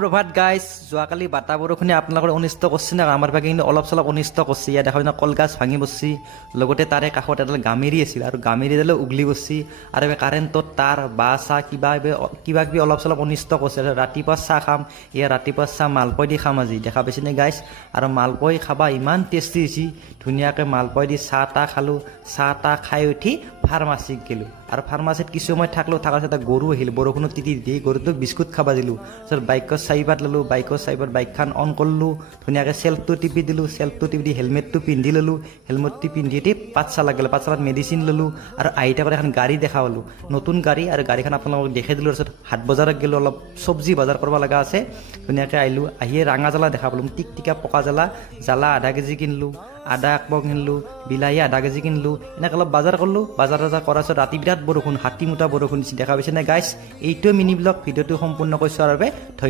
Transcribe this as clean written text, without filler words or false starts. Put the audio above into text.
সুপ্ৰভাত guys যোৱাকালি বাটা বৰষুণে আপোনালোকৰ অনিষ্ট কৰিছে না আমাৰ ভাগে কিন্তু অলপ চলপ অনিষ্ট কৰিছে ইয়াত দেখা পাইছে কলগাছ ভাঙি পৰছি লগতে তাৰে কাষত এডাল গামেৰি আছিল আৰু গামেৰিডালে উগলি পৰছি আৰু কাৰেণ্টৰ তাৰ বা চাহ কিবা কিবি অলপ চলপ অনিষ্ট কৰিছে ৰাতিপুৱা চাহ খাম এয়া ৰাতিপুৱা চাহ মালপই দি খাম আজি দেখা পাইছে নে গাইজ আৰু মালপই খাবা ইমান টেষ্টি হৈছে ধুনীয়াকৈ মালপই দি চাহ তাহ খালোঁ চাহ তাহ খাই উঠি ফাৰ্মাচীত গেলোঁ আৰু ফাৰ্মাচীত কিছু সময় থাকলোঁ থকাৰ পিছত এটা গৰু আহিল বৰষুণত তিতি দি গৰুটোক বিস্কুট খাবা দিলোঁ তাৰপিছত বাইকৰ চাৰিপাত ল'লোঁ বাইকৰ চাৰিপাত বাইকখন অন কৰিলোঁ ধুনীয়াকৈ চেল্ফটো টিপি দিলোঁ চেল্ফটো টিপি দি হেলমেটটো পিন্ধি ল'লোঁ হেলমেটটো পিন্ধি দি পাঠশালা গ'লোঁ পাঠশালাত মেডিচিন ল'লোঁ আৰু আহি থাকোঁতে এখন গাড়ী দেখা পালোঁ নতুন গাড়ী আৰু গাড়ীখন আপোনালোকক দেখাই দিলোঁ তাৰপিছত হাট বজাৰত গ'লোঁ অলপ চব্জি বজাৰ কৰিব লগা আছে ধুনীয়াকৈ আহিলোঁ আহিয়ে ৰঙা জ্বালা দেখা পালোঁ টিকটিকা পকা জ্বালা আধা কেজি কিনিলোঁ আদা এক পোৱা কিনিলোঁ বিলাহী আধা কেজি কিনিলোঁ এনেকৈ অলপ বজাৰ কৰিলোঁ বজাৰ কৰাৰ পিছত ৰাতি বিৰাট বৰষুণ হাতী মুঠা বৰষুণ দিছে দেখা পাইছে নে গাইছ এইটোৱে মিনি ব্লগ ভিডিঅ'টো সম্পূৰ্ণ কৰি চোৱাৰ বাবে ধন্যবাদ।